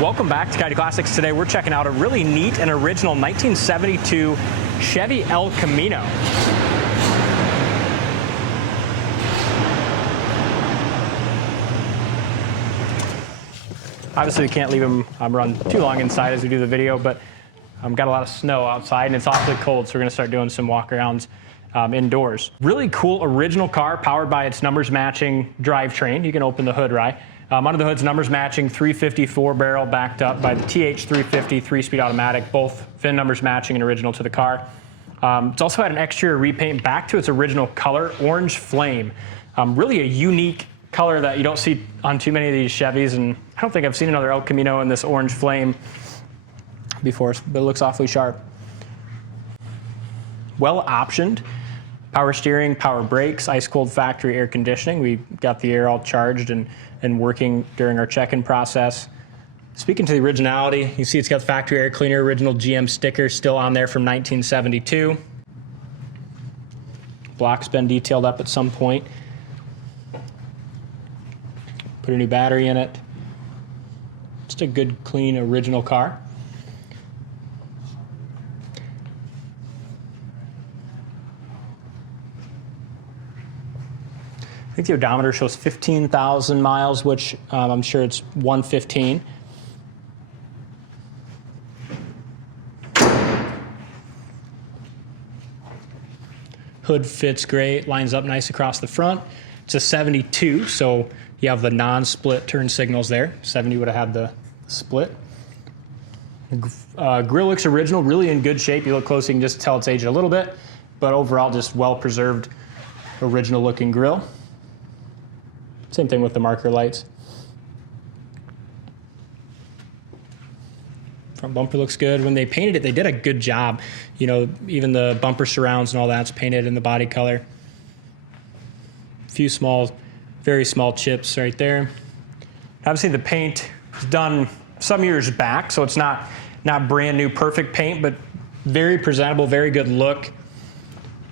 Welcome back to Coyote Classics. Today we're checking out a really neat and original 1972 Chevy El Camino. Obviously we can't leave them run too long inside as we do the video, but got a lot of snow outside and it's awfully cold, so we're going to start doing some walkarounds indoors. Really cool original car powered by its numbers matching drivetrain. You can open the hood, right? Under the hood's numbers matching 354 barrel backed up by the TH350 3-speed automatic, both VIN numbers matching and original to the car. It's also had an exterior repaint back to its original color, orange flame. Really a unique color that you don't see on too many of these Chevys, and I don't think I've seen another El Camino in this orange flame before, but it looks awfully sharp. Well optioned. Power steering, power brakes, ice-cold factory air conditioning. We got the air all charged and working during our check-in process. Speaking to the originality, you see it's got the factory air cleaner, original GM sticker still on there from 1972. Block's been detailed up at some point. Put a new battery in it. Just a good, clean, original car. I think the odometer shows 15,000 miles, which I'm sure it's 115. Hood fits great, lines up nice across the front. It's a 72, so you have the non-split turn signals there. 70 would have had the split. Grill looks original, really in good shape. You look close, you can just tell it's aged a little bit, but overall just well-preserved, original-looking grill. Same thing with the marker lights. Front bumper looks good. When they painted it, they did a good job. You know, even the bumper surrounds and all that's painted in the body color. A few small, very small chips right there. Obviously the paint was done some years back, so it's not brand new perfect paint, but very presentable, very good look.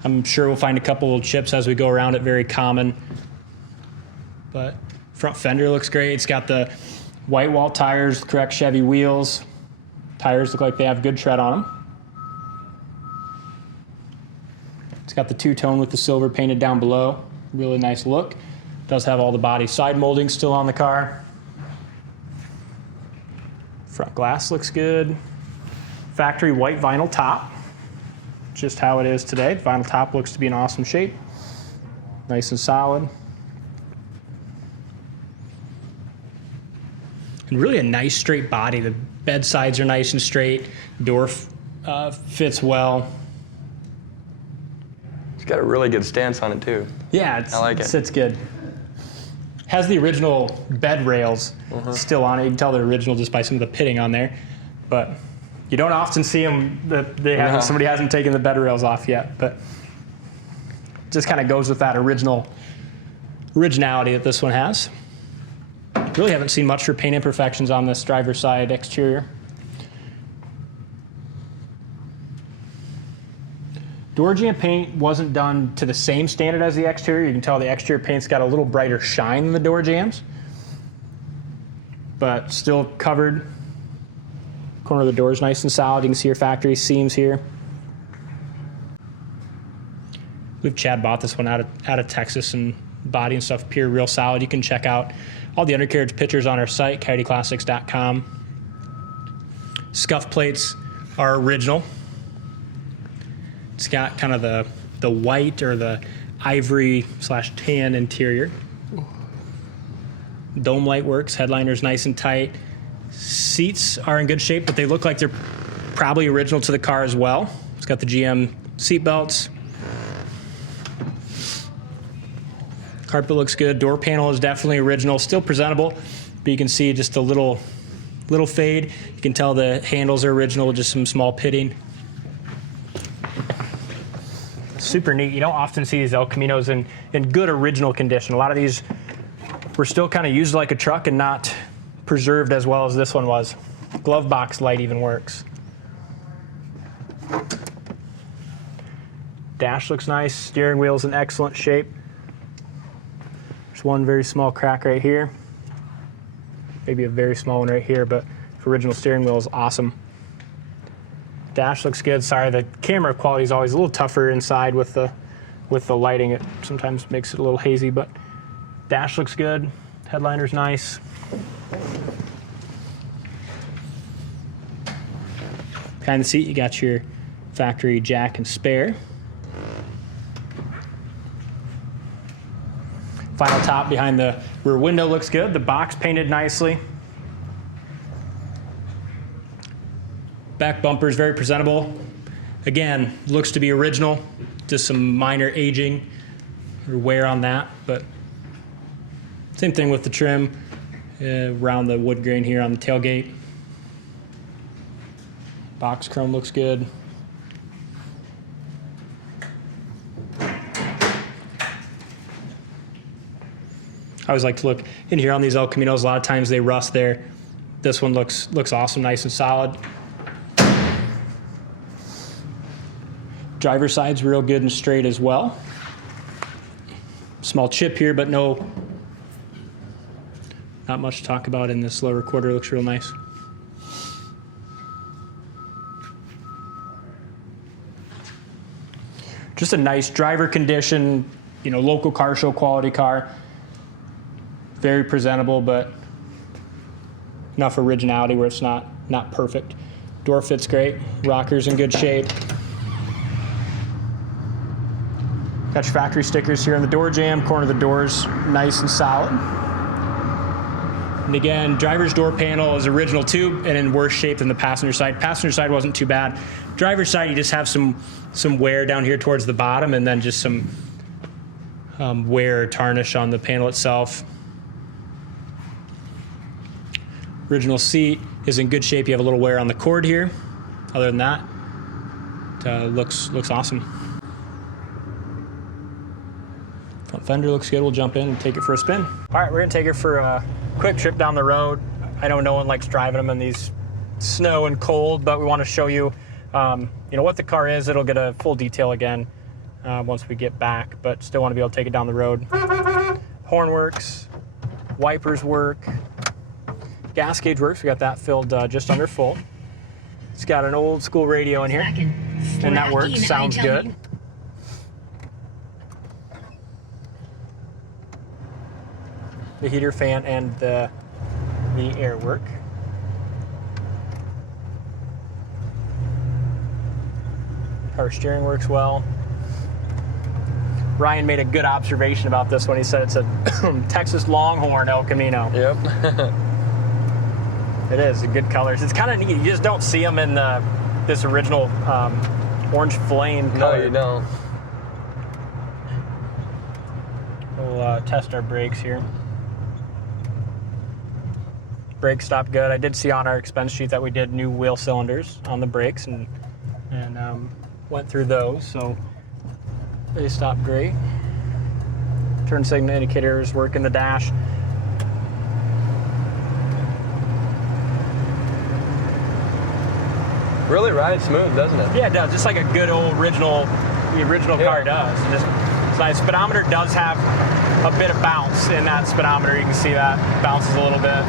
I'm sure we'll find a couple of chips as we go around it, very common. But front fender looks great. It's got the white wall tires, correct Chevy wheels. Tires look like they have good tread on them. It's got the two-tone with the silver painted down below. Really nice look. Does have all the body side molding still on the car. Front glass looks good. Factory white vinyl top. Just how it is today. The vinyl top looks to be in awesome shape. Nice and solid. And really a nice straight body. The bed sides are nice and straight. Door fits well. It's got a really good stance on it too. Yeah, I like it. Sits good. Has the original bed rails still on it. You can tell they're original just by some of the pitting on there. But you don't often see them that somebody hasn't taken the bed rails off yet. But it just kind of goes with that originality that this one has. Really haven't seen much for paint imperfections on this driver's side exterior. Door jamb paint wasn't done to the same standard as the exterior. You can tell the exterior paint's got a little brighter shine than the door jambs, but still covered. Corner of the door is nice and solid. You can see your factory seams here. I believe Chad bought this one out of Texas, and body and stuff appear real solid. You can check out all the undercarriage pictures on our site, coyoteclassics.com. Scuff plates are original. It's got kind of the white or the ivory / tan interior. Dome light works, headliner's nice and tight. Seats are in good shape, but they look like they're probably original to the car as well. It's got the GM seat belts. Carpet looks good. Door panel is definitely original, still presentable, but you can see just a little fade. You can tell the handles are original, just some small pitting. Super neat. You don't often see these El Caminos in good original condition. A lot of these were still kind of used like a truck and not preserved as well as this one was. Glove box light even works. Dash looks nice. Steering wheel's in excellent shape. There's one very small crack right here. Maybe a very small one right here, but Original steering wheel is awesome. Dash looks good. Sorry, the camera quality is always a little tougher inside with the lighting. It sometimes makes it a little hazy, but dash looks good. Headliner's nice. Behind the seat, you got your factory jack and spare. Final top behind the rear window looks good. The box painted nicely. Back bumper is very presentable. Again, looks to be original. Just some minor aging or wear on that, but same thing with the trim around the wood grain here on the tailgate. Box chrome looks good. I always like to look in here on these El Caminos. A lot of times they rust there. This one looks awesome, nice and solid. Driver's side's real good and straight as well. Small chip here, but not much to talk about in this lower quarter. Looks real nice. Just a nice driver condition, local car show quality car. Very presentable, but enough originality where it's not perfect. Door fits great. Rocker's in good shape. Got your factory stickers here on the door jamb. Corner of the door's nice and solid. And again, driver's door panel is original too, and in worse shape than the passenger side. Passenger side wasn't too bad. Driver's side, you just have some wear down here towards the bottom, and then just some wear or tarnish on the panel itself. Original seat is in good shape. You have a little wear on the cord here. Other than that, it looks awesome. Front fender looks good. We'll jump in and take it for a spin. All right, we're gonna take it for a quick trip down the road. I know no one likes driving them in these snow and cold, but we want to show you, what the car is. It'll get a full detail again once we get back, but still want to be able to take it down the road. Horn works, wipers work. Gas gauge works. We got that filled just under full. It's got an old school radio in here, and that works. Sounds good. The heater, fan, and the air work. Power steering works well. Ryan made a good observation about this one. He said it's a Texas Longhorn El Camino. Yep. It is a good colors. It's kind of neat. You just don't see them in this original orange flame color. No, you don't. We'll test our brakes here. Brakes stop good. I did see on our expense sheet that we did new wheel cylinders on the brakes and went through those, so they stop great. Turn signal indicators work in the dash. Really rides smooth, doesn't it? Yeah, it does. Just like a good old original car does. It's nice. Speedometer does have a bit of bounce in that speedometer. You can see that bounces a little bit.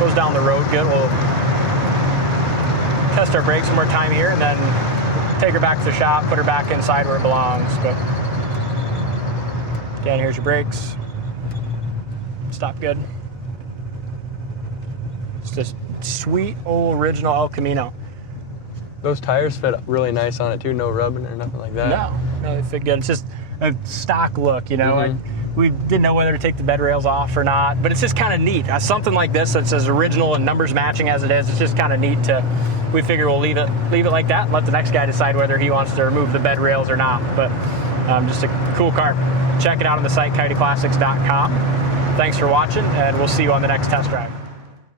Goes down the road good. We'll test our brakes one more time here, and then take her back to the shop, put her back inside where it belongs. But again, here's your brakes. Stop good. It's just sweet old original El Camino. Those tires fit really nice on it too. No rubbing or nothing like that. No, they fit good. It's just a stock look, we didn't know whether to take the bed rails off or not, but it's just kind of neat. Something like this that's as original and numbers matching as it is, it's just kind of neat we figure we'll leave it like that and let the next guy decide whether he wants to remove the bed rails or not. But just a cool car. Check it out on the site, coyoteclassics.com. Thanks for watching, and we'll see you on the next test drive.